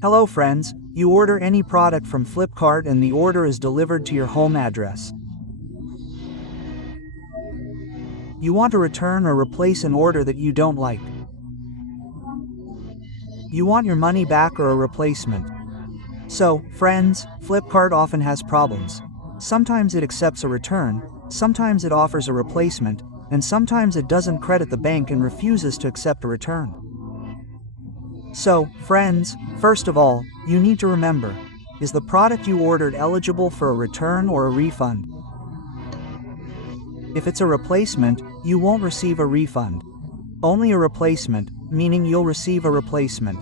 Hello friends, you order any product from Flipkart and the order is delivered to your home address. You want to return or replace an order that you don't like. You want your money back or a replacement. So, friends, Flipkart often has problems. Sometimes it accepts a return, sometimes it offers a replacement, and sometimes it doesn't credit the bank and refuses to accept a return. So, friends, first of all, you need to remember, is the product you ordered eligible for a return or a refund? If it's a replacement, you won't receive a refund. Only a replacement, meaning you'll receive a replacement.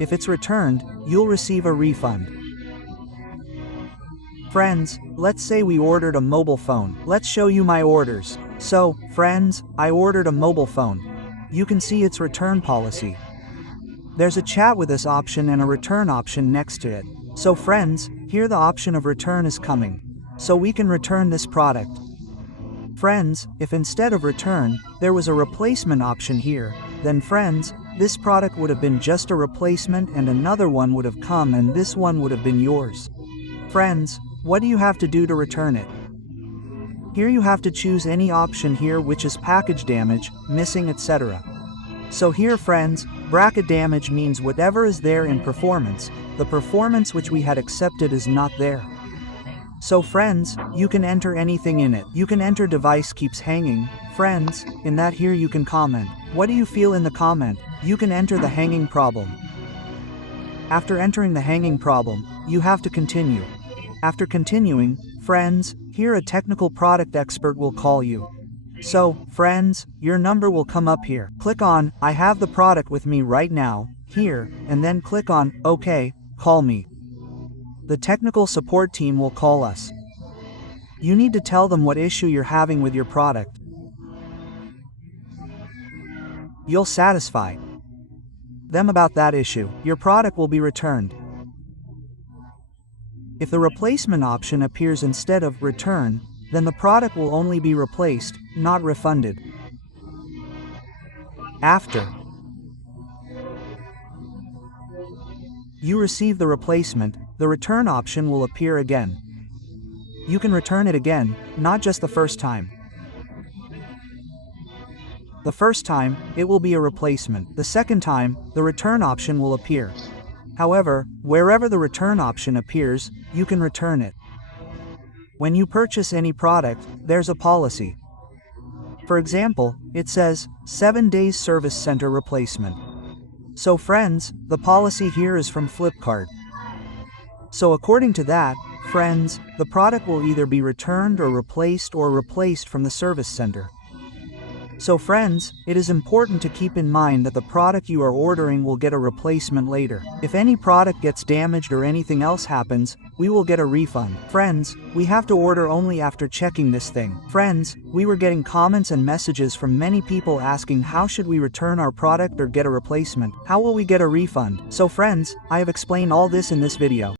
If it's returned, you'll receive a refund. Friends, let's say we ordered a mobile phone. Let's show you my orders. So, friends, I ordered a mobile phone. You can see its return policy. There's a chat with us option and a return option next to it. So friends, here the option of return is coming. So we can return this product. Friends, if instead of return, there was a replacement option here, then friends, this product would have been just a replacement and another one would have come and this one would have been yours. Friends, what do you have to do to return it? Here you have to choose any option here, which is package damage, missing, etc. So here friends, bracket damage means whatever is there in performance, the performance which we had accepted is not there. So friends, you can enter anything in it. You can enter device keeps hanging. Friends, in that here you can comment. What do you feel in the comment? You can enter the hanging problem. After entering the hanging problem, you have to continue. After continuing, friends, here a technical product expert will call you. So, friends, your number will come up here. Click on, I have the product with me right now, here, and then click on, OK, call me. The technical support team will call us. You need to tell them what issue you're having with your product. You'll satisfy them about that issue. Your product will be returned. If the replacement option appears instead of return, then the product will only be replaced, not refunded. After you receive the replacement, the return option will appear again. You can return it again, not just the first time. The first time, it will be a replacement. The second time, the return option will appear. However, wherever the return option appears, you can return it. When you purchase any product, there's a policy. For example, it says, 7 days service center replacement. So friends, the policy here is from Flipkart. So according to that, friends, the product will either be returned or replaced from the service center. So friends, it is important to keep in mind that the product you are ordering will get a replacement later. If any product gets damaged or anything else happens, we will get a refund. Friends, we have to order only after checking this thing. Friends, we were getting comments and messages from many people asking how should we return our product or get a replacement? How will we get a refund? So friends, I have explained all this in this video.